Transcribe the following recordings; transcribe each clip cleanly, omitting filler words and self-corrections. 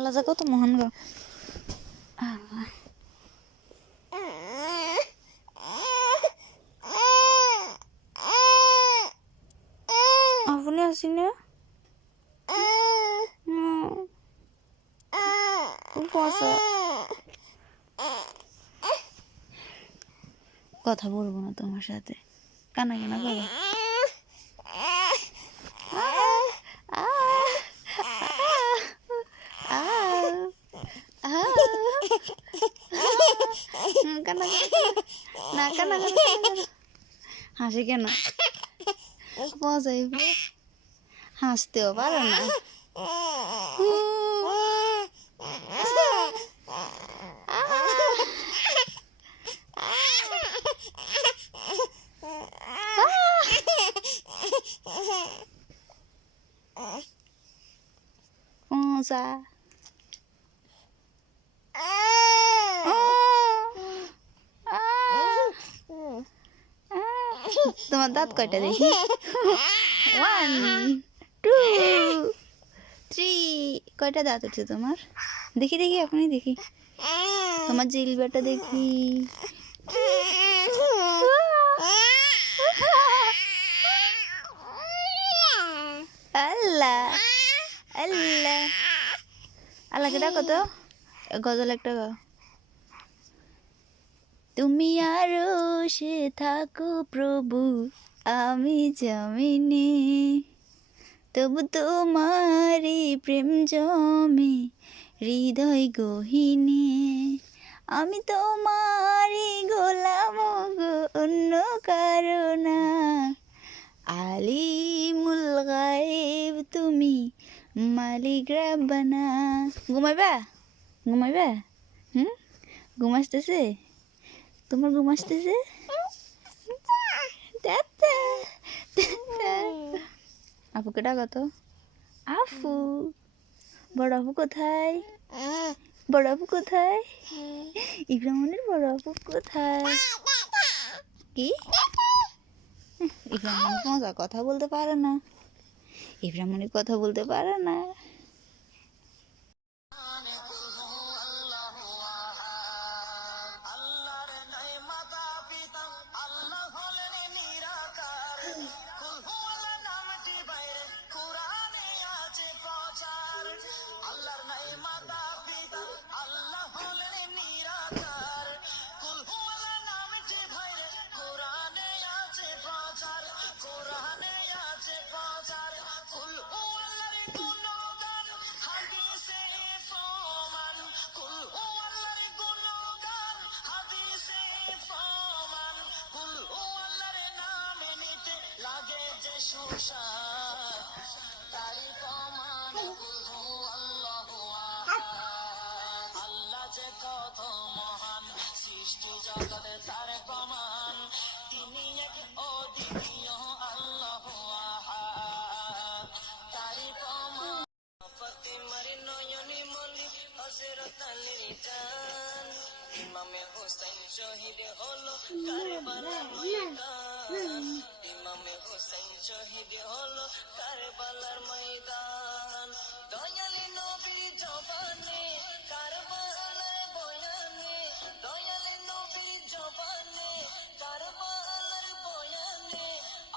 আল্লাহ যা কত মহান গো আল্লাহ আপনি আসেন না কথা বলবো না তোমার সাথে কানা কানা করো না কানা হাসি কেন হাসতেও পারো না মজা তোমার দাঁত কয়টা দেখি 1 2 3 কয়টা দাঁত উঠছে তোমার দেখি দেখি এখনই দেখি তোমার জিলবাটা দেখি আল্লাহ আল্লাহ আল্লাহকে ডাকো তো গজল একটা গাও তুমি আরো সে থাকো প্রভু আমি জমিনে তবু তোমারই প্রেম জমে হৃদয় গহীনে আমি তোমারই গোলাম গো অন্য কারণা আলিমুল গায়েব তুমি মালিক রাব্বানা ঘুমাইবা ঘুমাইবা ঘুম আসতেছে তোমার ঘুম আসতেছে আপুকে ডাকো তো আফু বড় আপু কোথায় বড় আপু কোথায় ইব্রাহিমের বড় আপু কোথায় কি ইব্রাহিম মজা কথা বলতে পারে না ইব্রাহিমের কথা বলতে পারে না আল্লাহ যে কত মহান সৃষ্টি জগতে তার প্রমাণ তিনি এক অদ্বিতীয় আল্লাহ তারি প্রমাণ ফাতিমার নয়নী মনি হযরত আলীর জান ইমামে হোসেন শহীদ হলো কারবালার ময়দান ইমামে হোসেন শহীদ হলো কারবালার ময়দান দয়ালি নবীর জবানে কারবালার বয়ানে দয়ালি নবীর জবানে কারবালার বয়ানে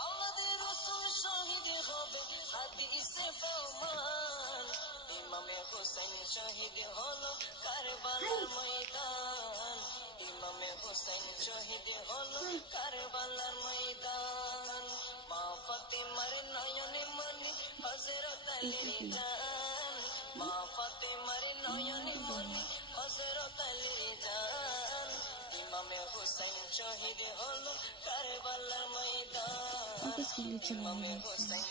আমাদের রাসূল শহীদ হবে হাদিসে প্রমাণ ইমামে হোসেন শহীদ হলো কারবালার ময়দান ইমামে হোসেন শহীদ হলো কারবালার ময়দান মা ফাতিমার নয়নে মনি হযরত আলীর জান মা ফাতিমার নয়নে মনি হযরত আলীর জান ইমামে হোসেন শহীদ হলো কারবালার ময়দান ইমামে হোসেন